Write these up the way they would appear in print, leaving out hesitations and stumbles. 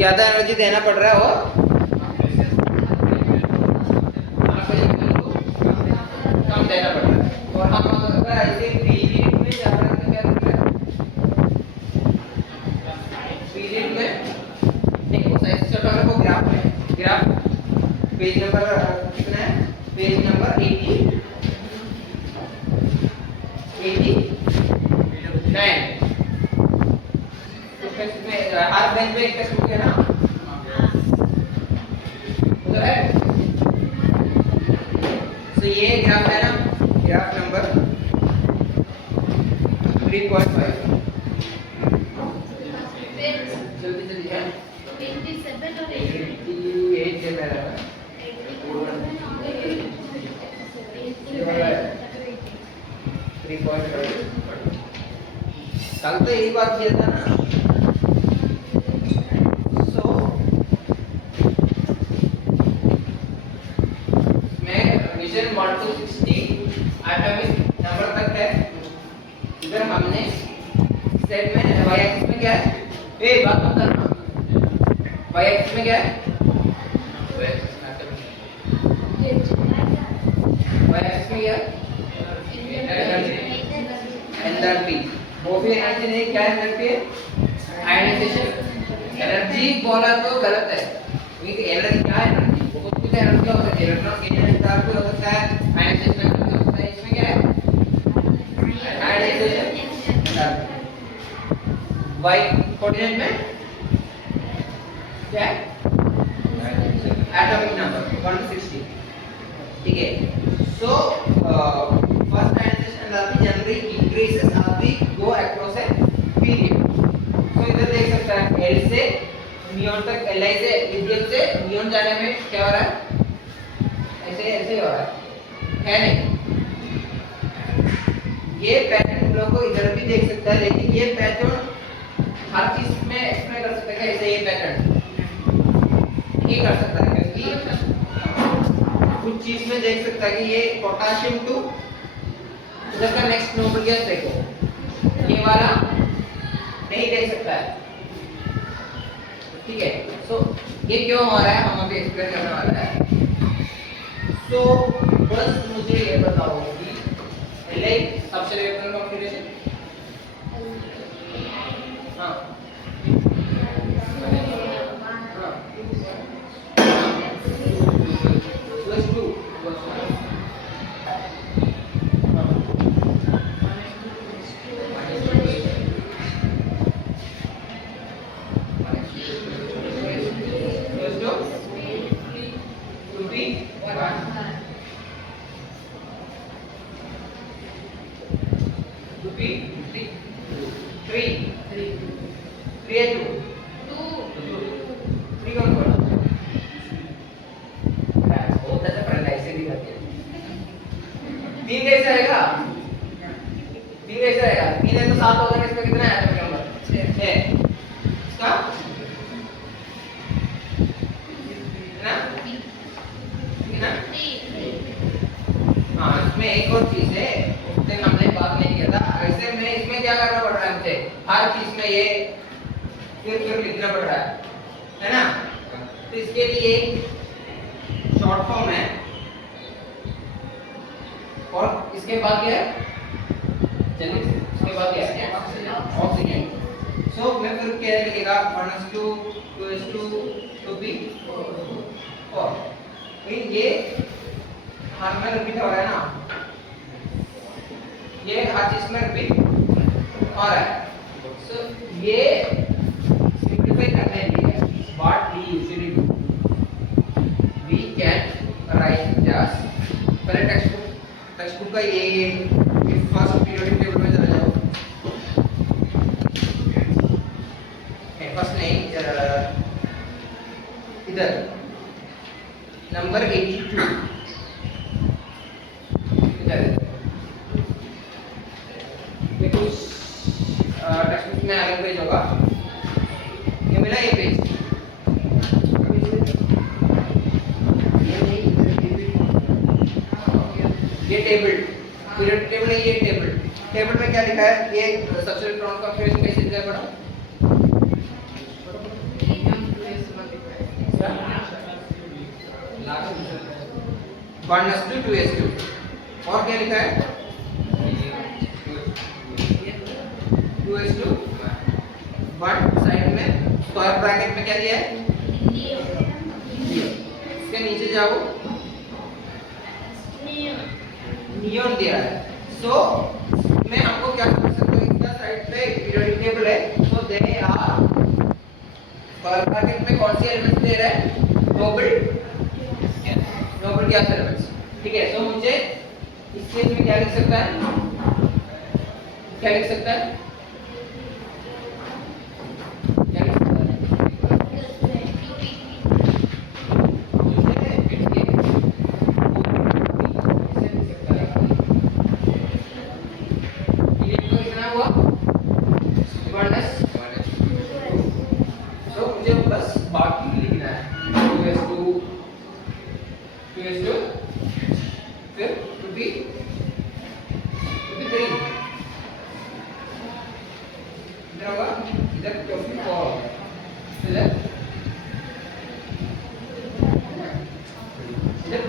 ज्यादा एनर्जी देना पड़ रहा है और कम देना पड़ रहा है। और हम अगर ऐसे पीरियड में जा रहे हैं तो क्या करना है, पीरियड में देखो साइज छोटा रखो, ग्राफ में ग्राफ पेज नंबर कितना है, पेज नंबर 89 में हर बेंच में एक टेक्स्ट बुक है ना, उधर है। तो ये ग्राफ है ना, ग्राफ नंबर 3.5 जल्दी जल्दी है 27 और 88 के मेरा ये वाला है 3.5। कल तो यही बात किया था ना। विजन 1 to 60 एटॉमिक नंबर तक है। इधर हमने सेट में y एक्सिस में क्या है, ए बात मत करना, y एक्सिस में क्या है, y एक्सिस में क्या है, एंथैल्पी। वो भी एनर्जी नहीं, क्या एनर्जी है, आयनाइजेशन एनर्जी। बोला तो गलत है, क्योंकि एनर्जी क्या है, एनर्जी बहुत कुछ एनर्जी हो सकती है, इलेक्ट्रॉन गेन एंथैल्पी हो सकता है, आयनाइजेशन हो सकता है। इसमें क्या है, आयनाइजेशन y कोऑर्डिनेट में क्या है, एटॉमिक नंबर 160। ठीक है। So first ionisation energy generally increases as we go across a period। So इधर देख सकता है L से नियॉन तक, Li से लिथियम से नियॉन जाने में क्या हो रहा है, ऐसे ऐसे हो रहा है नहीं। ये पैटर्न हम लोग को इधर भी देख सकता है, लेकिन ये पैटर्न हर चीज में एक्सप्लेन कर सकता है। ऐसे ये पैटर्न ये कर सकता है, क्योंकि कुछ चीज में देख सकता है कि ये पोटेशियम टू इधर का नेक्स्ट नोबल गैस देखो, ये वाला नहीं देख सकता है। ठीक है। सो ये क्यों हो रहा है, हम अभी एक्सप्लेन करने वाला है। सो बस मुझे ये बताओ कि Li सबसे इलेक्ट्रॉन कॉन्फ़िगरेशन, हाँ +2 तीन कैसे आएगा, तीन कैसे आएगा, तीन है तो 7 होगा, इसमें कितना है एटॉमिक नंबर 6 इसका कितना कितना। हाँ इसमें एक और चीज है, उस दिन हमने बात नहीं किया था। ऐसे में इसमें क्या करना पड़ रहा है मुझे, हर चीज में ये फिर लिखना पड़ रहा है ना। तो इसके लिए शॉर्ट फॉर्म है, और इसके बाद क्या है, चलिए इसके बाद क्या है, ऑक्सीजन। सो मैं फिर क्या लिखेगा 1s2 2s2 2p 4। ये हर में रिपीट हो रहा है ना, ये हर चीज में रिपीट हो रहा है। सो ये सिंपलीफाई करने के लिए what we usually do, we can write just पहले टेक्स्ट बुक का ये फर्स्ट पीरियोडिक टेबल में चला जाओ। फर्स्ट नहीं, इधर नंबर 82 इधर ये कुछ टेक्स्ट बुक में अलग पेज होगा, ये मिला ये पेज, ये टेबल पीरियड टेबल है। ये टेबल में क्या लिखा है, ये सबसे इलेक्ट्रॉन का फिर कैसे दिया पड़ा, 1:2s2 और क्या लिखा है 2s2 1 साइड में स्क्वायर ब्रैकेट में क्या दिया है इसके नीचे जाओ नियॉन दिया है सो में हमको क्या कर सकते हैं इसका साइड पे पीरियोडिक टेबल है सो दे आर स्क्वायर ब्रैकेट में कौन सी एलिमेंट्स दे रहा है नोबल गैस एलिमेंट्स ठीक है सो मुझे इस केस में क्या लिख सकता है क्या लिख सकता है क्या लिख सकता है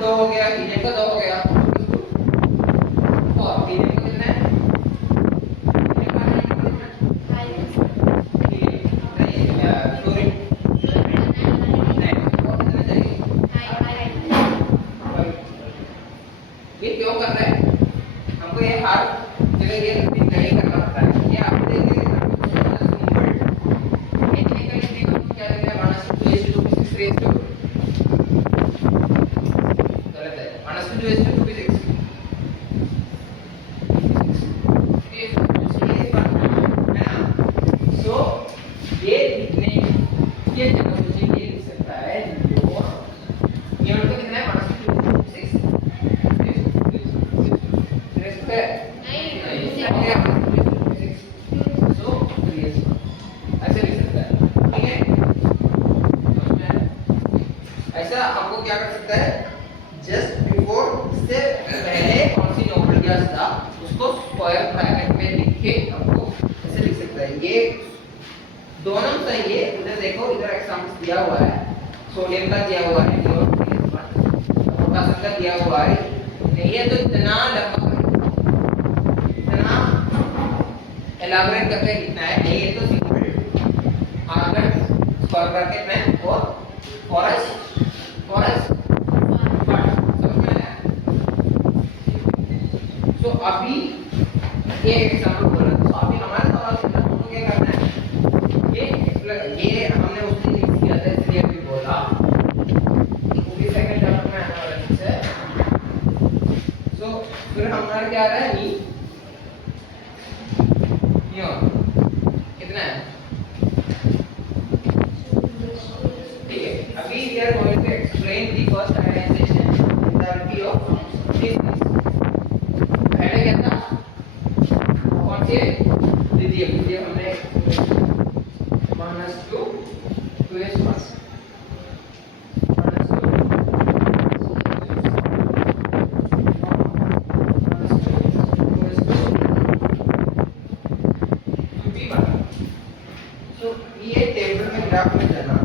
दो हो गया हीलियम का दो हो गया और हीलियम का कितना है हीलियम का क्लोरीन नहीं और कितना चाहिए ये क्यों कर रहा है हमको ये हर जगह ये रिपीट नहीं करना पड़ता है ये आप देखेंगे क्या लगेगा ऐसा हमको क्या कर सकता है जस्ट बिफोर इससे पहले कौन सी नोबल गैस था उसको स्क्वायर ब्रैकेट में लिख के हमको ऐसे लिख सकता है ये दोनों सही है इधर देखो इधर एग्जांपल दिया हुआ है सोडियम का दिया हुआ है और पोटासियम का दिया हुआ है नहीं है तो इतना लंबा इतना एलाबोरेट करके लिखना है नहीं है तो सिंपल आर्गन स्क्वायर ब्रैकेट में और फॉरेस्ट तो अभी ये एग्जांपल बोला तो अभी हमारे सवाल से हमको क्या करना है ये हमने उस दिन लिख किया था इसलिए अभी बोला पूरी सेकंड चैप्टर में आने वाला चीज है सो फिर हमारा क्या आ रहा है नियॉन कितना है ठीक है अभी we are going to explain the first ionisation enthalpy of this पहले क्या था कौन से लिथियम हमने -2 2s तो ये टेबल में ग्राफ में जाना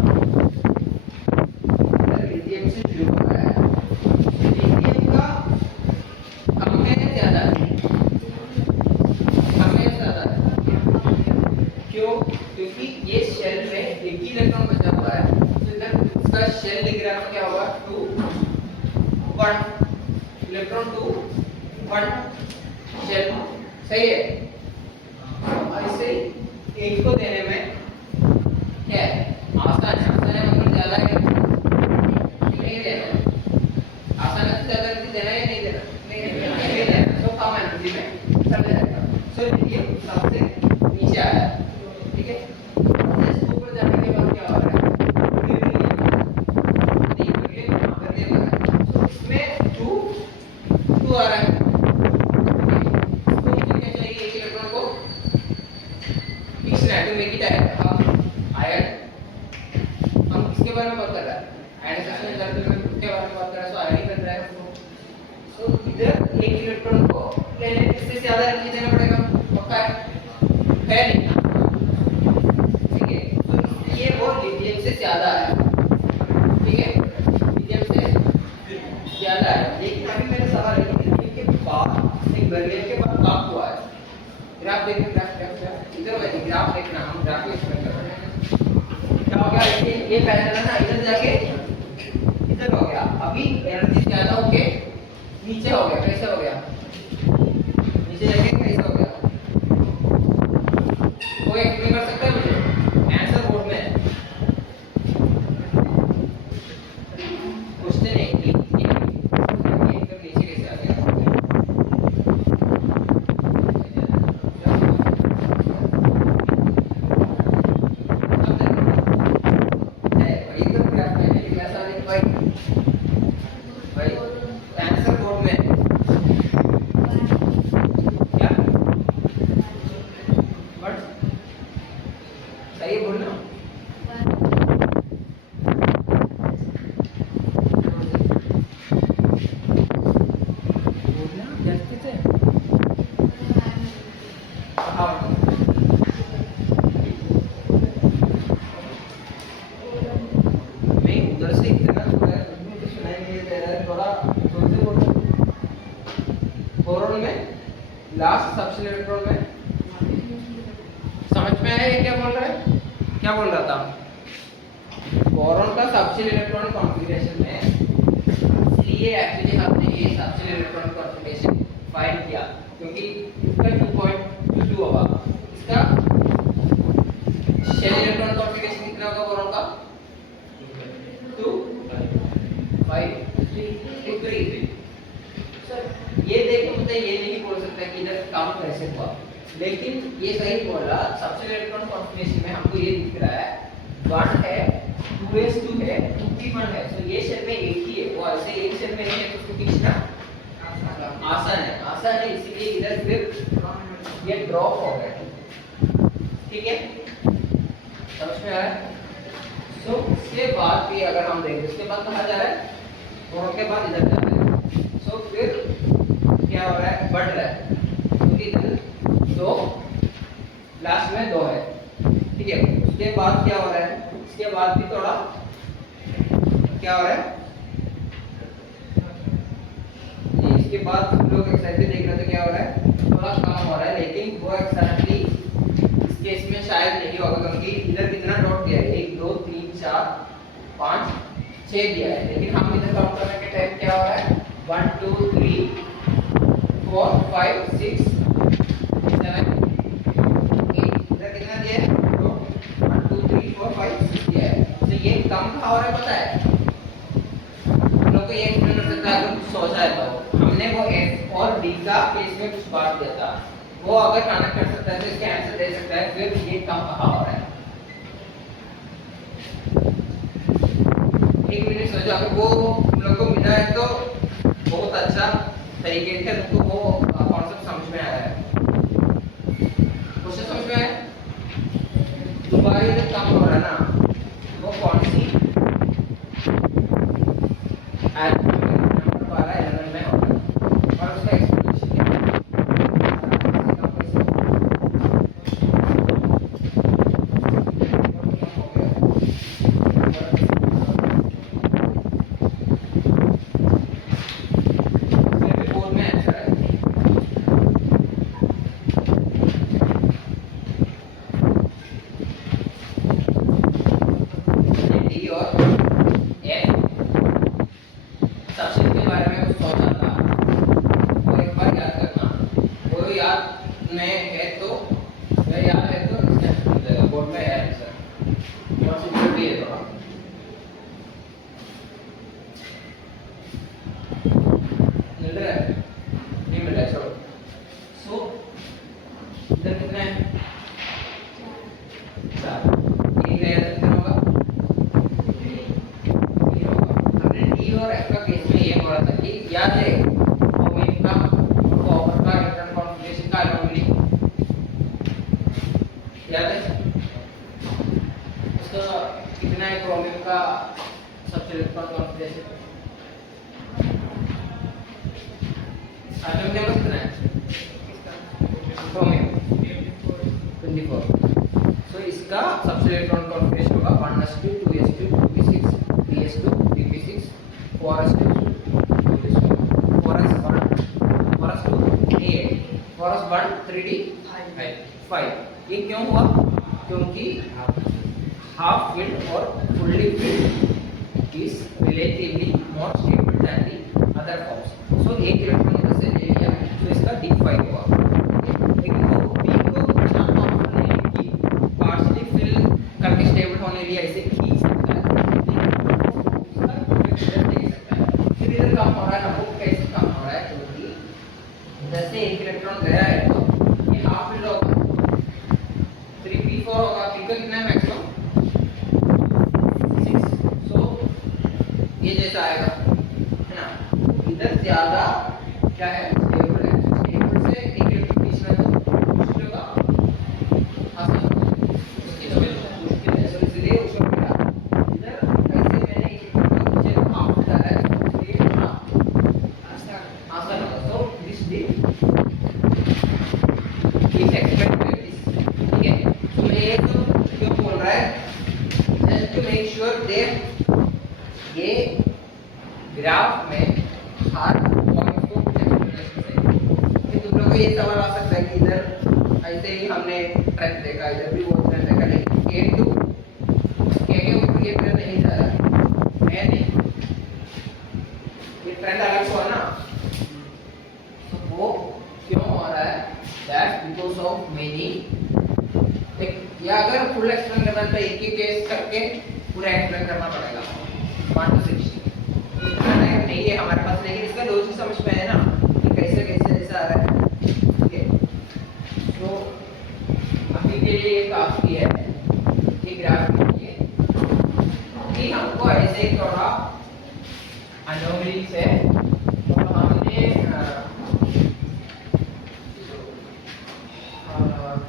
लिथियम से शुरू होता है लिथियम का हमें ज्यादा है क्यों क्योंकि ये शेल में एक ही इलेक्ट्रॉन बचा हुआ है तो इधर इसका शेल डिग्राम में क्या होगा 2 1 इलेक्ट्रॉन 2 1 शेल सही है ऐसे एक को देने में क्या है आसान है मतलब ज्यादा है नहीं देना आसान है ज्यादा देना है नहीं देना नहीं देना तो कम एनर्जी में चल जाएगा सो ये सबसे नीचे आया ठीक है जस्ट ऊपर जाने के बाद क्या हो रहा है तो इसमें 2 आ रहा है तो मुझे क्या चाहिए एक इलेक्ट्रॉन को खींचना है टू मेक इट आयन हम किसके बारे में बात कर रहा है आयनाइजेशन एंथैल्पी में के बारे में बात कर रहा है सो आयन ही कर रहा है सो इधर एक इलेक्ट्रॉन को लेने इससे ज्यादा एनर्जी देना पड़ेगा पक्का है नहीं ठीक है तो इसलिए वो लिथियम से ज्यादा है ठीक है लिथियम से ज्यादा है लेकिन ये पैटर्न है ना, इधर जाके इधर हो गया, अभी एनर्जी ज्यादा होके नीचे हो गया, कैसे हो गया, नीचे जाके कैसे हो गया, कोई एक्सप्लेन कर सकता है मुझे? आंसर बोर्ड में क्वेश्चन है कि ये एकदम नीचे कैसे आ गया, सही बोलना। बोलना जास्ती से हाँ मैं उधर से इतना थोड़ा मुझे सुनाई नहीं दे रहा है, थोड़ा जोर से बोलो। बोरोन में लास्ट सबसे इलेक्ट्रॉन में समझ में आया ये क्या बोल रहा है, क्या बोल रहा था? बोरॉन का सबसेल इलेक्ट्रॉनिक कॉन्फ़िगरेशन में, इसलिए एक्चुअली हमने ये सबसेल इलेक्ट्रॉनिक कॉन्फ़िगरेशन फाइंड किया क्योंकि इसका 2.22 होगा, इसका शेल इलेक्ट्रॉनिक कॉन्फ़िगरेशन कितना होगा बोरॉन का? 2 5 3 सर ये देखो, मतलब ये नहीं बोल सकता कि इधर काम कैसे हुआ, लेकिन ये सही बोला। सबसेल इलेक्ट्रॉनिक कॉन्फ़िगरेशन में हमको ये दिख रहा है 1 है 2s2 है 2p1 है, तो ये शेल में एक ही है, वो ऐसे एक शेल में नहीं है तो उसको खींचना आसान है, इसीलिए इधर फिर ये ड्रॉप हो गया, ठीक है, समझ में आया? तो इसके बाद भी अगर हम देखें, उसके बाद कहाँ जा रहा है, बोरॉन के बाद इधर जा रहा है, तो फिर क्या हो रहा है, बढ़ रहा है, क्योंकि इधर 2 लास्ट में 2 है, ठीक है। उसके बाद क्या हो रहा है, इसके बाद भी थोड़ा क्या हो रहा है जी, इसके बाद हम लोग एक्साइटली देख रहे थे क्या हो रहा है, थोड़ा कम हो रहा है, लेकिन वो एक्साइटली इस केस में शायद नहीं होगा क्योंकि इधर कितना डॉट दिया है, 1 2 3 4 5 6 दिया है, लेकिन हम इधर काउंट करने के टाइम क्या हो रहा है 1 2 3 4 5 6 7 इधर कितना दिया है 2 1 2 3 4 5 6 दिया है, तो ये कम कहाँ हो रहा है पता है हम लोग को? ये एक्सप्लेन कर सकता है अगर कुछ सोचा है तो हमने वो F और D का केस में कुछ बात दिया था, वो अगर कनेक्ट कर सकता है तो इसका आंसर दे सकता है, फिर ये कम कहाँ हो रहा है। एक मिनट सोचो, अगर वो हम लोग को मिला है तो बहुत अच्छा तरीके से हमको वो कॉन्सेप्ट समझ में आया है, क्वेश्चन समझ में आया? दोबारा ये काम हो रहा है ना, वो कौन सी नंबर 12 11 में हो रहा है और उसका एक्सप्लेनेशन क्या है? बोर्ड में आंसर है डी और एफ सबसेल के बारे में कुछ सोचा था, वो एक बार याद करना, वो याद में है तो याद है तो बोर्ड में है आंसर, और सिंपल भी है थोड़ा, मिल रहा है नहीं मिल रहा है, छोड़ो। सो इधर कितना है 4, ये गया तो कितना होगा 3 होगा। हमने डी और एफ का केस में ये बोला था कि याद है ओमेन का और कॉपर का इलेक्ट्रॉन कॉन्फ़िगरेशन का एनोमली याद है, उसका कितना है क्रोमियम का सबसे इलेक्ट्रॉन कॉन्फ़िगरेशन, एटॉमिक नंबर कितना है क्रोमियम 24, सो इसका सबसे इलेक्ट्रॉन कॉन्फ़िगरेशन होगा 1s2 2s2 2p6 3s2 3p6 4s2 2s2 4s1 4s2 8 4s1 3d 5। ये क्यों हुआ? क्योंकि half field or fully filled is relatively more stable than the other forms. So एक इलेक्ट्रॉन इधर से ले लिया तो इसका d5 हुआ, लेकिन वो p को इतना पावरफुल नहीं है कि पार्शियली फिल करके स्टेबल होने लिए ऐसे खींच सकता है, उसका इधर दे सकता है। फिर इधर काम हो रहा है, वो कैसे काम हो रहा है, क्योंकि इधर से एक इलेक्ट्रॉन गया है तो ये हाफ फिल होगा, 3p4 होगा, p का कितना है मैक्सिमम 6, सो ये जैसा आएगा है ना, इधर ज्यादा क्या है स्टेबल है, स्टेबल से एक इलेक्ट्रॉन खींचना तो मुश्किल होगा, आसान होगा, मुश्किल है, तो इसलिए उसको मिला इधर ऐसे मैंने एक इलेक्ट्रॉन खींचे तो हाफ डाला है, इसलिए थोड़ा आसान होगा। तो दिस इज एक्सपेक्ट ठीक है। तो ये तो क्यों बोल रहा है, just to make sure they ये ग्राफ में हर पॉइंट को एक्सप्लेनेशन है। तुम लोग को ये सवाल आ सकता है कि इधर ऐसे ही हमने ट्रेंड देखा, इधर भी वो ट्रेंड देखा, लेकिन A2 के ऊपर ये ट्रेंड नहीं जा रहा है, नहीं ये ट्रेंड अलग हुआ ना, तो वो क्यों हो रहा है, दैट्स बिकॉज ऑफ मेनी, या अगर फुल एक्सप्लेन करना तो एक ही केस करके पूरा एक्सप्लेन करना पड़ेगा 1 to 60, इतना टाइम नहीं है हमारे पास, लेकिन इसका लॉजिक समझ में है ना कि कैसे कैसे ऐसा आ रहा है, ठीक है। तो अभी के लिए ये काफी है कि ग्राफ लीजिए कि हमको ऐसे थोड़ा अनोमली से तो हमने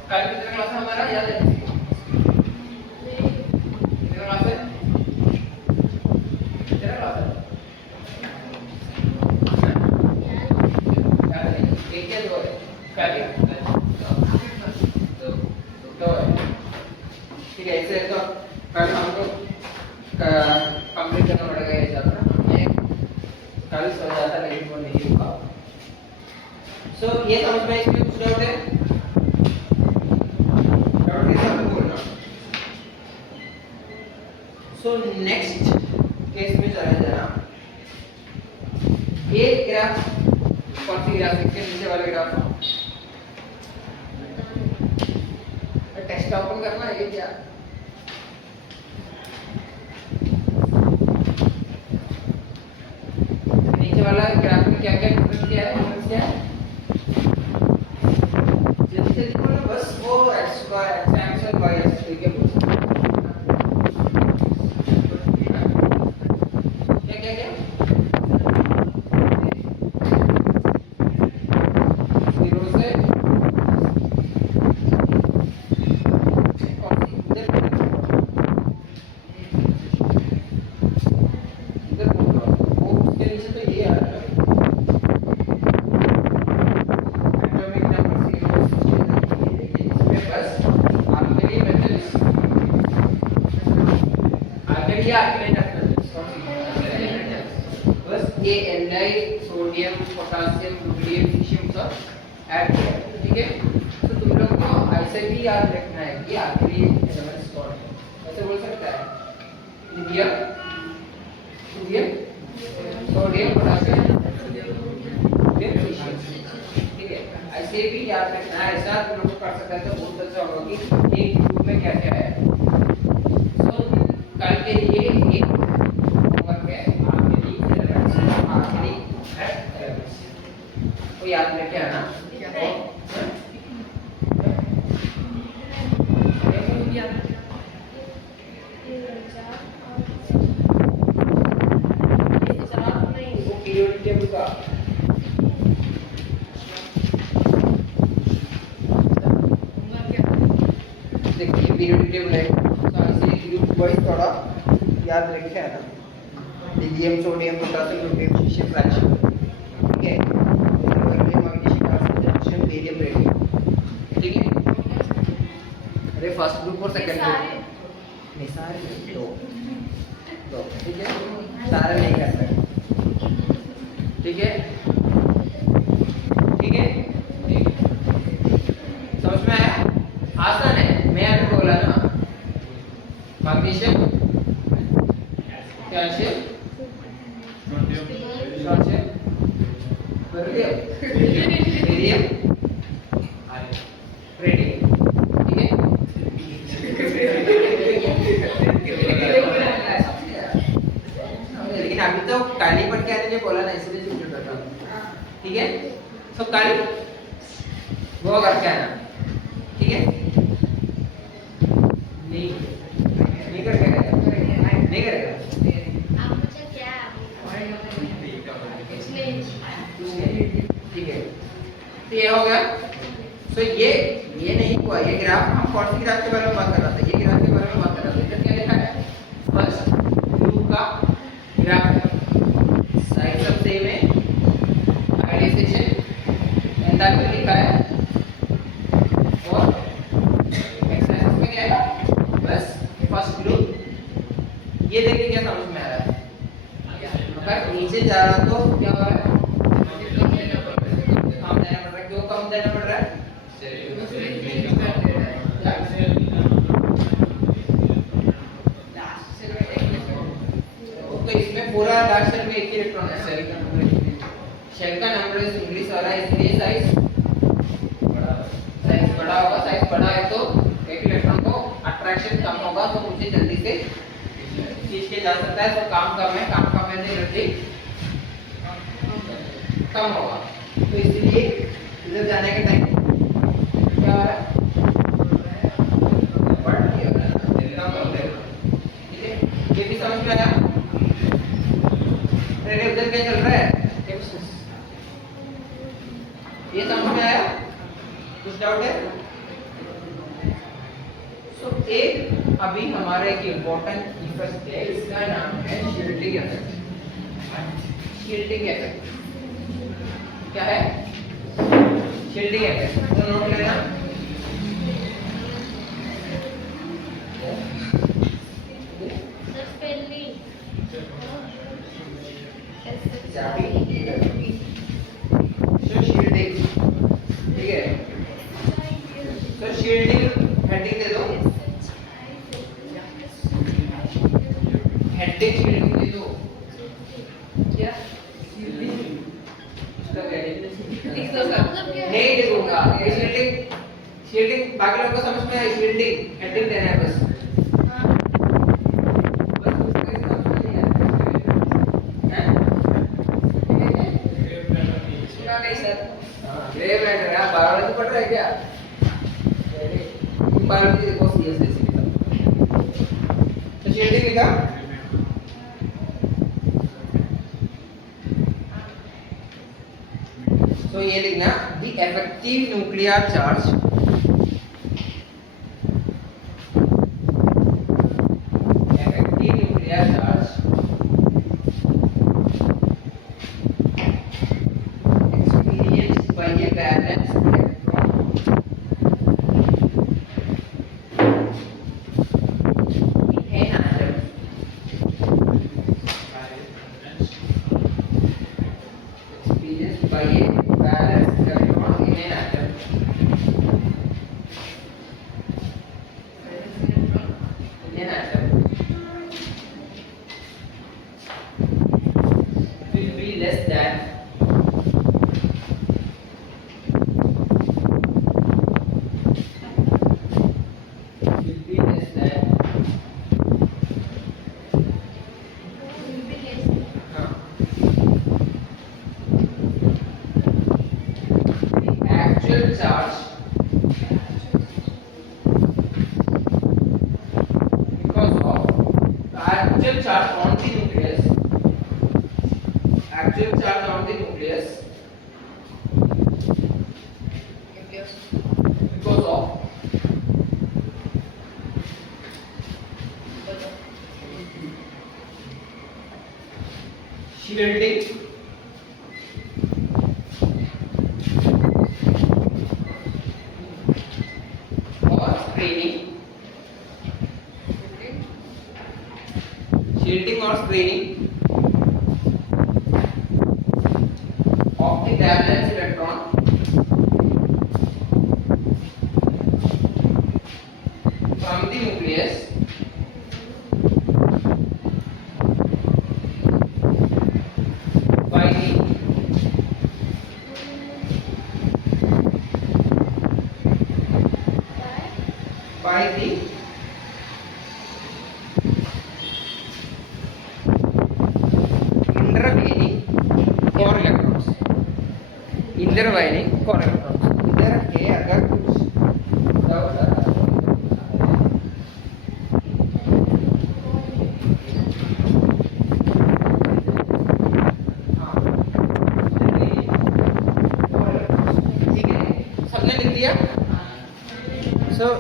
कल कितने क्लास है हमारा याद है, कितने क्लास है, कितने क्लास है, याद नहीं, एक या दो है, क्या क्या तो है, ठीक है। ऐसे तो कल हमको कंप्लीट करना पड़ेगा ये चैप्टर, हमने कल सोचा था लेकिन वो नहीं हुआ। सो ये समझ में इसमें कुछ डाउट है, सो नेक्स्ट केस में चला जाना, ये ग्राफ कौन सी ग्राफ, इसके नीचे वाले ग्राफ टेक्स्ट ओपन करना है, ये क्या नीचे वाला ग्राफ में क्या क्या डिफरेंस क्या है, क्या है जल्दी जल्दी बोलो बस, वो x स्क्वायर x और y ठीक है, क्या क्या क्या 0 से इधर बोल रहा हूँ, वो उसके नीचे तो ये आ रहा है एटॉमिक नंबर 0, इसमें बस आर्गेनिक मेटल्स, आर्गेनिक मेटल्स बस ये Ni sodium potassium chlorine calcium सब ऐड किया, ठीक है। तो तुम लोग को ऐसे भी याद रखना है कि आर्गेनिक एलिमेंट्स कौन है, ऐसे बोल सकता है लिथियम सोडियम पोटेशियम कैल्शियम, ठीक है। ऐसे भी याद रखना है, ऐसा तुम लोग कर सकते हैं तो बहुत अच्छा होगा कि एक ग्रुप में क्या क्या है। सो कल के लिए एक होमवर्क है आर्गेनिक एलिमेंट्स को याद रखे आना, पीरियोडिक टेबल का देखिए पीरियोडिक टेबल है, तो इसे ग्रुप वाइज थोड़ा याद रखे है ना, lithium sodium potassium chlorine calcium calcium, ठीक है, मैग्नीशियम बेरियम रेडियम, ठीक है। अरे फर्स्ट ग्रुप और सेकंड ग्रुप नहीं, सारे दो दो, ठीक है, सारे नहीं कर सकते, ठीक है, ठीक है, समझ में आया, आसान है, मैं अभी बोला ना मैग्नीशियम क्या है शॉर्ट शेप बर्लियम बेरियम रेडियम ठीक है लेकिन अभी तो काली पट के आने बोला ना इसलिए चुप कर रहा हूँ ठीक है तो काली वो करके आना ठीक है नहीं करेगा नहीं करेगा आप मुझे क्या एक्सप्लेन ठीक है तो ये हो गया तो ये नहीं हुआ ये ग्राफ हम कौन सी ग्राफ के बारे में बात कर रहे थे ये ग्राफ के बारे में बात कर रहे थे तो क्या लिखा है फर्स्ट लूप का ग्राफ है साइड सब सेम है आइडियलाइजेशन एंथैल्पी लिखा है और एक्सरसाइज में क्या है बस फर्स्ट लूप ये देखिए क्या समझ में आ रहा है अगर नीचे जा रहा तो क्या हो रहा है कम देना पड़ रहा है क्यों कम देना पड़ रहा है तो इसमें पूरा लास्ट सेल में एक ही इलेक्ट्रॉन है शेल का नंबर इस इंग्लिश वाला इसलिए साइज बड़ा होगा साइज बड़ा है तो एक इलेक्ट्रॉन को अट्रैक्शन कम होगा तो मुझे जल्दी से खींच के जा सकता है तो काम कम है तो एनर्जी कम होगा तो इसलिए इधर जाने के टाइम क्या हो रहा है बढ़ गया कम हो रहा है ठीक है ये भी समझ में आया अरे उधर क्या चल रहा है ये समझ में आया कुछ डाउट है सो एक अभी हमारा एक इम्पोर्टेंट इफेक्ट है इसका नाम है शील्डिंग इफेक्ट शील्डिंग इफेक्ट क्या है शील्डिंग इफेक्ट तो नोट लेना सस्पेंडिंग सो शील्डिंग ठीक है तो शील्डिंग हेडिंग दे दो हेडिंग शील्डिंग दे दो क्या इसका क्या नहीं लिखूंगा ये शील्डिंग शील्डिंग बाकी लोगों को समझ में आया शील्डिंग हेडिंग देना है बस बस उसको कैसे समझ में नहीं आया हैं इसका कैसे ग्रेव राइटर आप बायोलॉजी पढ़ रहे हैं क्या बायोलॉजी को सीरियस ले सकते तो शील्डिंग लिखा तो ये लिखना the effective nuclear charge effective nuclear charge experienced by a balanced electron in an atom experienced by a balanced electron in an atom will be less than will be less than हाँ, the actual charge because of the actual charge on the nucleus actual charge on the nucleus because of shielding or screening shielding or screening of the valence electron from the nucleus intervening core electrons. इधर के अगर कुछ doubt आ रहा है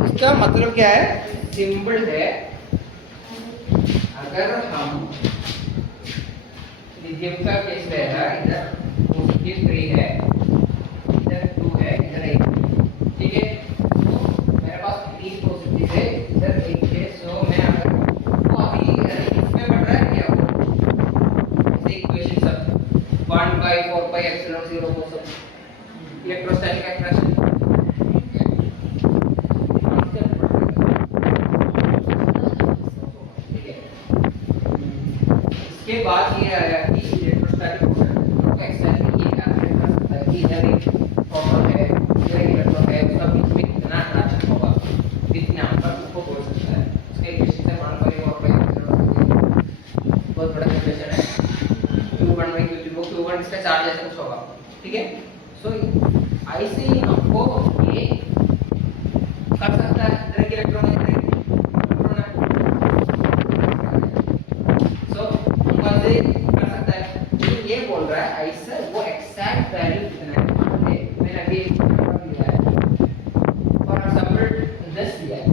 इसका मतलब क्या है? सिंबल है अगर हम लिथियम का केस ले रहा है, इधर पॉजिटिव 3 है, इधर 2 है, इधर 1, ठीक है। तो मेरे पास 3 पॉजिटिव है, इधर 1 है। सो मैं अगर वो अभी इसमें बढ़ रहा है क्या वो ऐसे इक्वेशन सब 1/4 पाई एप्सिलॉन 0 वो सब इलेक्ट्रोस्टैटिक अट्रैक्शन के बाद ये आया कि इलेक्ट्रोस्टैटिक मोशन का एक्सटेंशन ये कैलकुलेट कर सकता है कि इधर एक प्रोटॉन है, इधर एक इलेक्ट्रॉन है, उसका बीच में कितना अट्रैक्शन होगा, कितना पर उसको बोल सकता है। उसके इक्वेशन से 1/4 बहुत बड़ा इक्वेशन है। Q1/Q2 वो Q1 इसका चार्ज जैसा कुछ होगा, ठीक है। सो ऐसे ही हमको ये कर सकता है, इधर एक इलेक्ट्रॉन है, इधर एक प्रोटॉन है। कर सकता है, लेकिन ये बोल रहा है ऐसा वो एक्सैक्ट वैल्यू कितना है मैंने अभी लिया है फॉर एग्जांपल 10 लिया है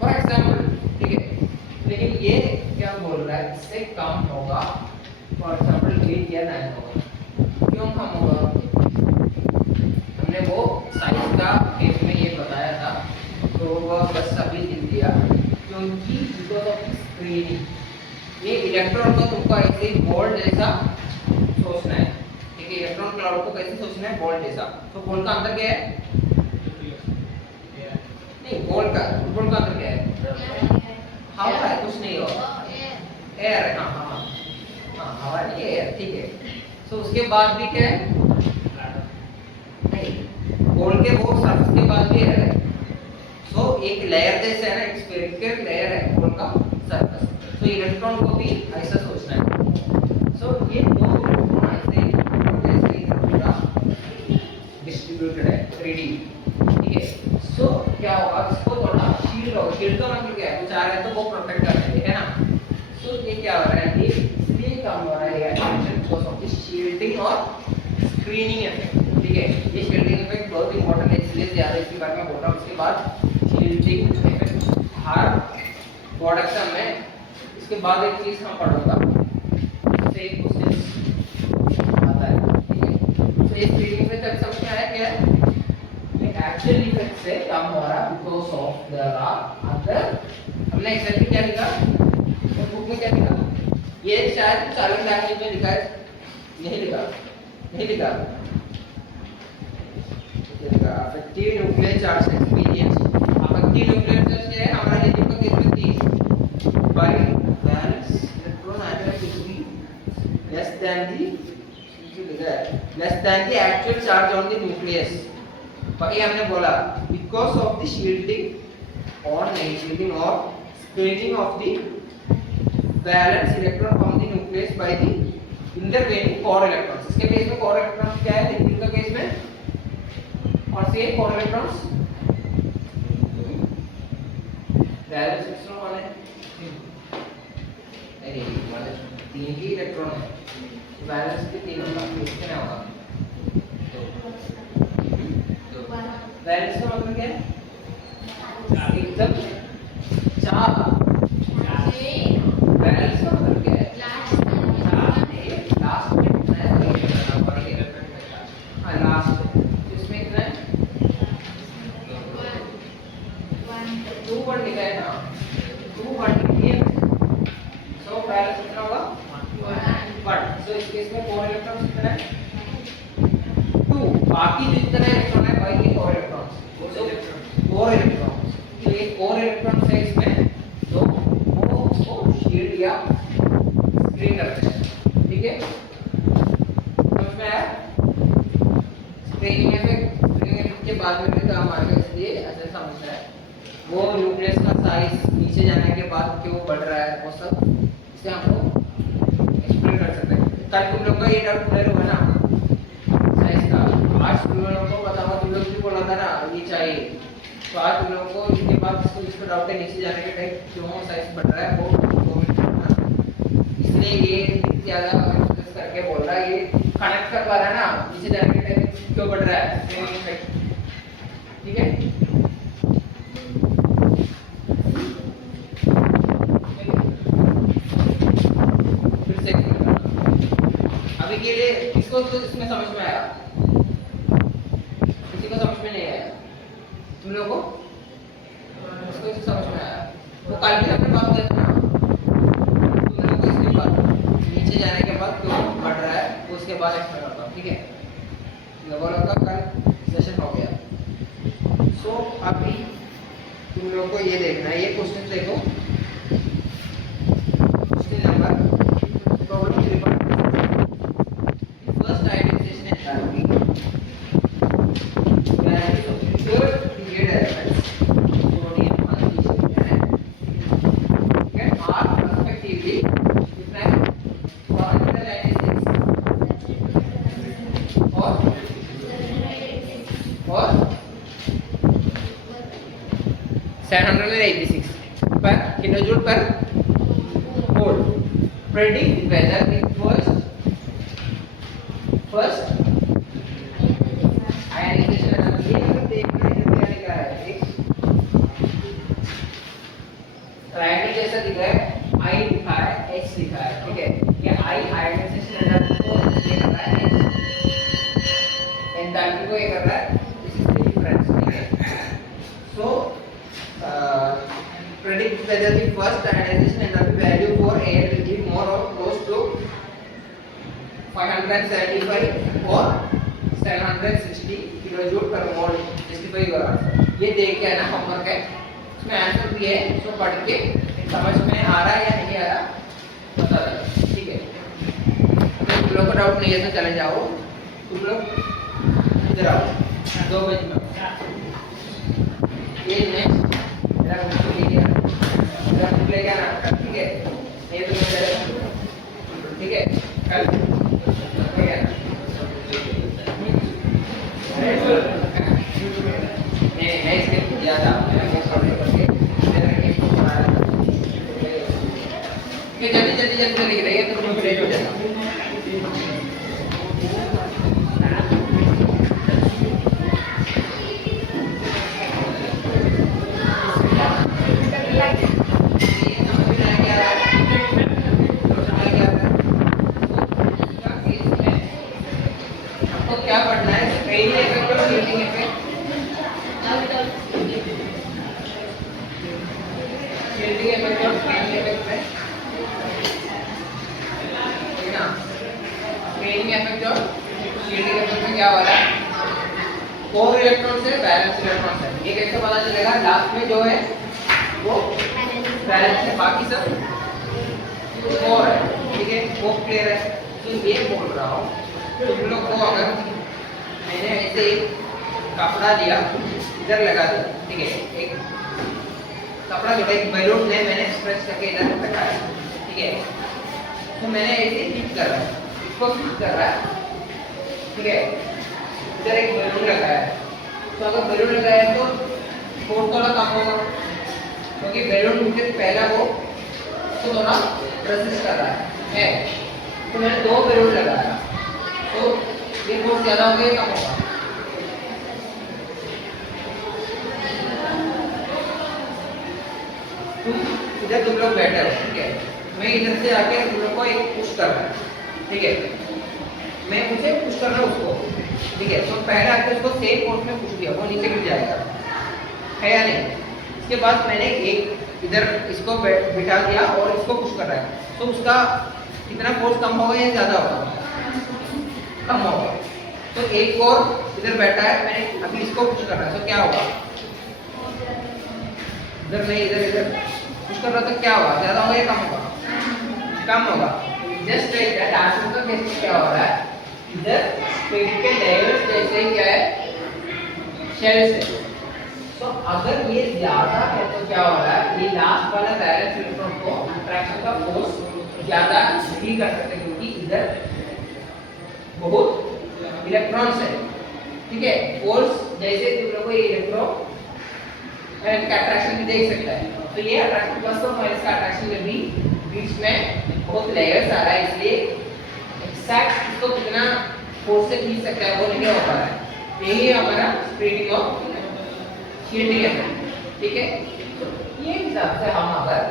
फॉर एग्जांपल, ठीक है। लेकिन ये क्या बोल रहा है इससे कम होगा, फॉर एग्जांपल 8 या 9 होगा। क्यों कम होगा? हमने वो साइज का केस में ये बताया था, तो वह बस अभी लिख दिया क्योंकि बिकॉज ऑफ स्क्रीनिंग ये इलेक्ट्रॉन को तुमको ऐसे ही बॉल जैसा सोचना है, ठीक है। इलेक्ट्रॉन क्लाउड को कैसे सोचना है? बॉल जैसा। तो बॉल का अंदर क्या है? नहीं, बॉल का अंदर क्या है? हवा है, कुछ नहीं होगा, एयर है। हाँ हाँ हाँ, हवा नहीं एयर, ठीक है। सो उसके बाद भी क्या है? नहीं, बॉल के वो सरफेस के बाद भी एयर है। सो एक लेयर जैसा है ना, एक स्फेरिकल लेयर है बॉल का सरफेस। तो इलेक्ट्रॉन को भी ऐसा सोचना है। सो ये दो ऐसे पूरा डिस्ट्रीब्यूटेड है 3D, ठीक है। सो क्या होगा, इसको थोड़ा शील्ड होगा। शील्ड का मतलब क्या है? कुछ आ रहा है तो वो प्रोटेक्ट कर देंगे, है ना। सो ये क्या हो रहा है? ये इसलिए काम हो रहा है reaction because of this shielding और स्क्रीनिंग इफेक्ट, ठीक है। ये शील्डिंग इफेक्ट बहुत इंपॉर्टेंट है, इसलिए ज्यादा इसके बारे में बोल रहा हूं। उसके बाद शील्डिंग इफेक्ट हर प्रोडक्ट में। इसके बाद एक चीज हम पढ़ूंगा, इससे एक क्वेश्चन आता है, ठीक है। तो इस रीडिंग में तक समझ में आया क्या है? ये एक्चुअल इफेक्ट से काम हो रहा है बिकॉज़ ऑफ द अदर। हमने एग्जैक्टली क्या लिखा तो बुक में? क्या लिखा? ये शायद चालन लैंग्वेज में लिखा है, नहीं लिखा affective nuclear charge experience. Affective nuclear charge क्या है? हमारा लिथियम का केस में 3 by balance electron atom is less than the actual charge on the nucleus. बाकी हमने बोला बिकॉज़ ऑफ द शील्डिंग और शील्डिंग और screening of the balance electron from the nucleus by the intervening core electrons. इसके case में core electrons क्या है lithium का केस में? और से कोर इलेक्ट्रॉन्स बैलेंस इलेक्ट्रॉन वाले नहीं वाले 3 ही इलेक्ट्रॉन है, बैलेंस के 3 होगा, कितना होगा? 2। बैलेंस का मतलब क्या है? एकदम 4। बैलेंस का मतलब क्या है? लास्ट में कितना है? हाँ लास्ट इसमें कितना है? 2 1 लिखा है ना, 2 1 लिखिए। सो बैलेंस कितना होगा? 1। सो इस केस में कोर इलेक्ट्रॉन कितना है? 2। बाकी जो जितने इलेक्ट्रॉन है भाई ये कोर इलेक्ट्रॉन्स, कोर इलेक्ट्रॉन्स। तो ये कोर इलेक्ट्रॉन्स है इसमें, तो वो उसको शील्ड या स्क्रीन करते हैं, ठीक है। समझ में आया? स्क्रीनिंग इफेक्ट के बाद में भी काम आएगा, इसलिए ऐसे समझना है। वो न्यूक्लियस का साइज नीचे जाने के बाद क्यों बढ़ रहा है वो सब इसे हम लोग एक्सप्लेन कर सकते हैं। कल तुम लोग का ये डाउट क्लियर हुआ ना साइज का? आज तुम लोगों को बताऊंगा, तुम लोग भी बोला था ना ये चाहिए, तो आज तुम लोगों को इसके बाद इसको डाउट है नीचे जाने के टाइम क्यों साइज बढ़ रहा है वो 2 मिनट पढ़ना, इसलिए ये ज्यादा एक्सरसाइज करके बोल रहा है, ये कनेक्ट कर पा रहा है ना नीचे जाने के टाइम क्यों बढ़ रहा है, ठीक है। फिर से अभी के लिए इसको तो इसमें समझ में आया, किसी को समझ में नहीं आया, तुम लोगों को इसको समझ में आया, तो कल भी हमने बात किया था ना, तुम लोगों को इसके बाद नीचे जाने के बाद क्यों बढ़ रहा है तो उसके बाद एक्सप्लेन करता हूँ, ठीक है। लगभग का कल सेशन हो गया। सो अभी तुम लोगों को ये देखना है, ये क्वेश्चन देखो, question number problem 3.6 first identification and values of third period elements sodium magnesium and are respectively different for 196 और 786 per kilojoule per mole. Predict whether the first ionization energy देखना क्या लिखा है, ट्रायंगल जैसा दिख रहा है, I लिखा है, H लिखा है, ठीक है। ये I आयनाइजेशन एनर्जी को ये कर रहा है, H एंथैल्पी को ये कर रहा है, दिस इज द डिफरेंस, ठीक है। सो predict whether the first ionization energy value for air will be more or close to 575 or 760 kilojoule per mole, 65 होगा। ये देख के है ना होमवर्क है, इसमें आंसर भी है, इसको पढ़ के समझ में आ रहा है या नहीं आ रहा बता दो, ठीक है। तो तुम लोग को डाउट नहीं है तो चले जाओ, तुम लोग इधर आओ 2 बजे में ये नेक्स्ट मेरा बुक लेके आना, मेरा बुक लेके आना, ठीक है। ये तो मेरा ठीक है, कल लेके आना। मैं इसने किया था, मैं सॉल्व करके मेरा एक बनाया था, ये जल्दी लिख रही है तो तुम लेट हो जाएगा। क्या पढ़ना है, स्ट्रेन इफेक्ट और शील्डिंग इफेक्ट, शील्डिंग इफेक्ट और स्ट्रेन इफेक्ट है, ठीक ना। स्ट्रेनिंग इफेक्ट और शील्डिंग इफेक्ट में क्या हो रहा है, 4 इलेक्ट्रॉन से बैलेंस इलेक्ट्रॉन है, ये कैसे पता चलेगा, लास्ट में जो है वो बैलेंस है, बाकी सब 4 है, ठीक है, वो क्लियर है। तो ये बोल रहा हूँ तुम लोग को, अगर मैंने ऐसे एक कपड़ा लिया इधर लगा दिया, ठीक है, एक कपड़ा जो एक बैलून है मैंने स्ट्रेच करके इधर रखा है, ठीक है, तो मैंने ऐसे फिट कर रहा है, इसको फिट कर रहा है, ठीक है, इधर एक बैलून लगाया है, तो अगर बैलून लगाया है तो फोर्स थोड़ा कम होगा, क्योंकि बैलून मुझे पहला वो तो थोड़ा रेसिस्ट कर रहा है, तो मैंने 2 बैलून लगाया, तो ये फोर्स ज्यादा हो गया कम होगा, इधर तुम लोग बैठे हो, ठीक है, मैं इधर से आके तुम लोग को एक पुश कर रहा है, ठीक है, मैं मुझे पुश कर रहा हूँ उसको, ठीक है, तो पहले आके उसको सेम फोर्स में पुश किया, वो नीचे गिर जाएगा, है या नहीं। इसके बाद मैंने एक इधर इसको बिठा दिया और इसको पुश कर रहा है, तो उसका कितना फोर्स कम होगा या ज्यादा होगा, कम होगा। तो एक और इधर बैठा है, मैंने अभी इसको पुश कर रहा है, तो क्या होगा, इधर नहीं इधर पुश कर रहा तो क्या होगा, ज्यादा होगा या कम होगा, कम होगा। जस्ट लाइक दैट आंसर का केस क्या हो रहा है, इधर स्पिरिट के लेवल्स जैसे क्या है, शेल से, तो अगर ये ज्यादा है तो क्या हो रहा है, ये लास्ट वाला बैलेंस इलेक्ट्रॉन को अट्रैक्शन का फोर्स ज्यादा नहीं कर सकते, क्योंकि इधर बहुत इलेक्ट्रॉन्स है, ठीक है, फोर्स जैसे तुम लोग को ये इलेक्ट्रो का अट्रैक्शन भी देख सकता है, तो ये अट्रैक्शन प्लस और माइनस का अट्रैक्शन में भी बीच में बहुत लेयर्स आ रहा है, इसलिए एक्सैक्ट इसको कितना फोर्स से खींच सकता है वो नहीं हो पा रहा है। यही है हमारा स्प्रेडिंग ऑफ शील्डिंग इफेक्ट। ठीक है, ये हिसाब से हम अगर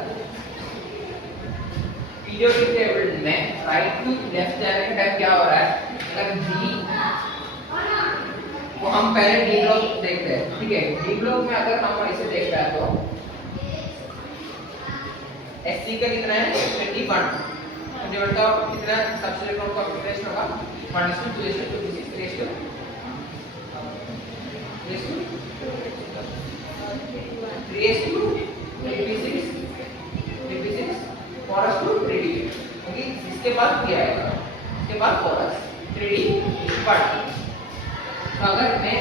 पीरियोडिक टेबल में राइट टू लेफ्ट जाने का टाइम क्या हो रहा है, अगर डी वो हम पहले डी ब्लॉक देखते हैं। ठीक है, डी ब्लॉक में अगर हम इसे देखते हैं तो एससी का कितना है 21, डिवाइड का कितना सबसे इलेक्ट्रॉन का कॉन्फिगरेशन होगा 1:2:2 क्योंकि इसके बाद क्या आएगा, इसके बाद फॉरस 3D बढ़। तो अगर मैं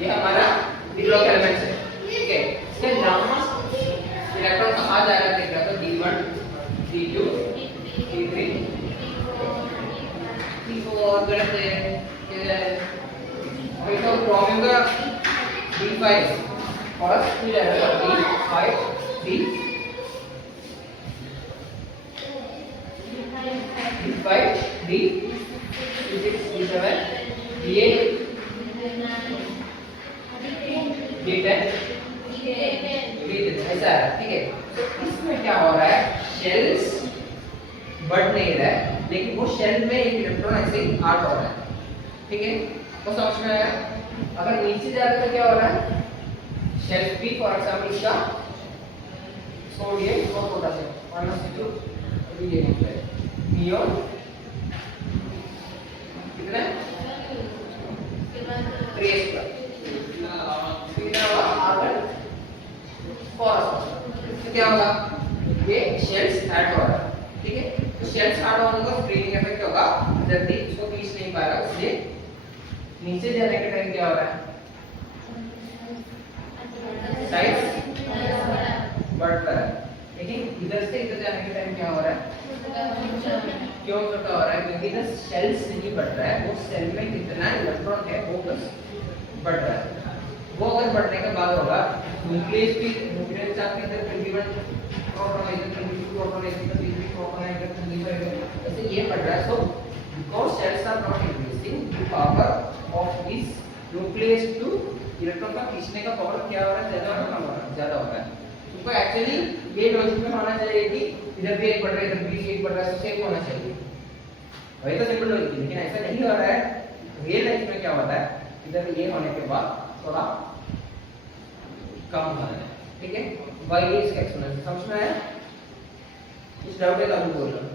ये हमारा डी ब्लॉक एलिमेंट्स है। ठीक है, इसके लास्ट इलेक्ट्रॉन कहाँ जाएगा देख रहा, तो D1 D2 D3 D4 गलत है, तो प्रॉब्लम का D5 फर्स्ट ही जाएगा D5 D5 D6 D7 D8 D10 ऐसा है। ठीक है, तो इसमें क्या हो रहा है, शेल्स बढ़ नहीं रहा है, लेकिन वो शेल में एक इलेक्ट्रॉन ऐसे ही आउट हो रहा है। ठीक है, तो समझ में आया। अगर नीचे जा रहा है तो क्या हो रहा है, शेल भी फॉर एग्जांपल इसका सोडियम और पोटेशियम -2 अभी ये निकला है नियोन कितना 3s पर कितना होगा आर्गन फॉस्फोरस, तो क्या होगा ये शेल्स ऐड हो रहा है। ठीक है, तो शेल्स ऐड होने का स्प्रेडिंग इफेक्ट होगा, जल्दी इसको खींच नहीं पा रहा, इसलिए नीचे जाने के टाइम क्या हो रहा है, साइज बढ़ रहा है, लेकिन इधर से इधर जाने के टाइम क्या हो रहा है, क्यों छोटा हो रहा है, क्योंकि इधर शेल्स नहीं बढ़ रहा है, वो सेल में कितना इलेक्ट्रॉन है वो बस बढ़ रहा है। वो अगर बढ़ने के बाद होगा न्यूक्लियस भी, न्यूक्लियस आपके अंदर 21 प्रोटॉन है, इधर 22 प्रोटॉन है, इधर 23 प्रोटॉन है, इधर 25 है, ऐसे ये बढ़ रहा है। So because shells are not increasing the power of this nucleus to electron का खींचने का पावर क्या हो रहा है, ज्यादा हो रहा है, कम हो रहा है, ज्यादा हो रहा है। तो एक्चुअली ये लॉजिक में होना चाहिए कि इधर भी एक बढ़ रहा है, इधर भी एक बढ़ रहा है, तो सेम होना चाहिए, वही तो सिंपल लॉजिक है, लेकिन ऐसा नहीं हो रहा है। रियल लाइफ में क्या होता है, इधर ये होने के बाद थोड़ा कम होना है। ठीक है, वाई ये इसका एक्सप्लेनेशन समझ में आया, कुछ डाउट है तो अभी बोल रहा हूँ।